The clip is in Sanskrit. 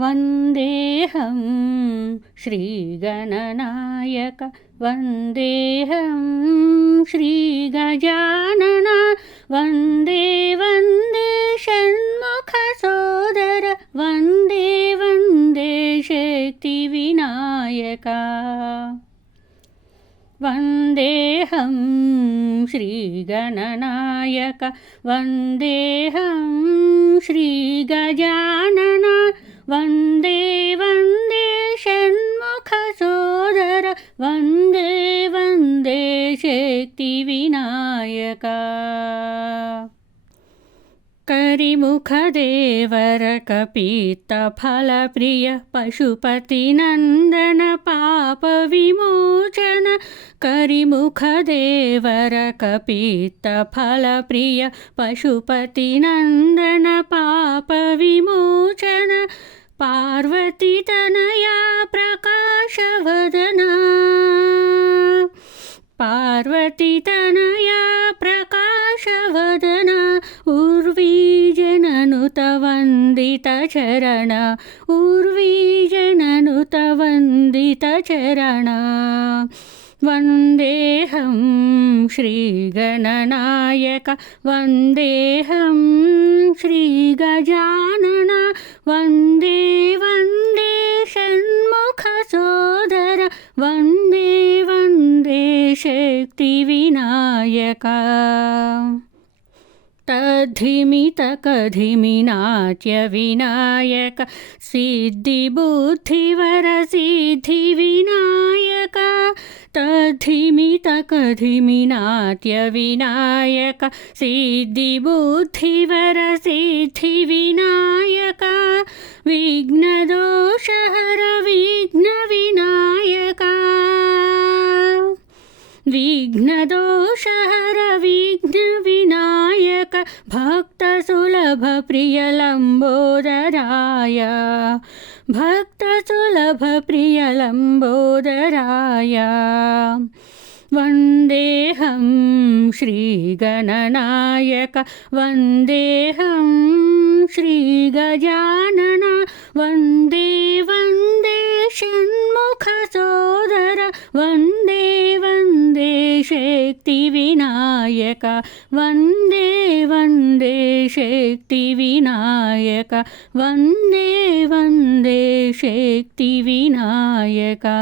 वन्देऽहं श्रीगणनायक वन्देऽहं श्रीगजानन वन्दे वन्दे षण्मुखसोदर वन्दे वन्दे शक्तिविनायका वन्देऽहं श्रीगणनायक वन्देऽहं श्रीगजानन वन्दे वन्दे षण्मुखसोदर वन्दे वन्दे शक्तिविनायका करिमुखदेवर कपित्थफलप्रिय पशुपतिनन्दन पापविमोचन करिमुखदेवर कपित्थफलप्रिय पशुपतिनन्दन पापविमोचन पार्वतीतनया प्रकाशवदना पार्वतीतनया प्रकाशवदना उर्वीजननुतवन्दितचरण उर्वीजननुतवन्दितचरण वन्देऽहं श्रीगणनायक वन्देऽहं श्रीगजानन वन्दे वन्दे षण्मुखसोदर वन्दे वन्दे शक्तिविनायका तद्धिमितकधिमिनाट्यविनायक सिद्धिबुद्धिवर सिद्धिविनायक तद्धिमितकधिमिनाट्यविनायक सिद्धिबुद्धिवर सिद्धिविनायक विघ्नदोषहर विघ्नविनायक विघ्नदोषहर विघ्नविनायक भक्तसुलभ प्रियलम्बोदराय भक्तसुलभ प्रियलम्बोदराय वन्देऽहं श्रीगणनायक वन्देऽहं श्रीगजानन वन्दे वन्दे षण्मुखसोदर वन्दे वन्दे शक्तिविनायक वन्दे वन्दे शक्तिविनायक वन्दे वन्दे शक्तिविनायका।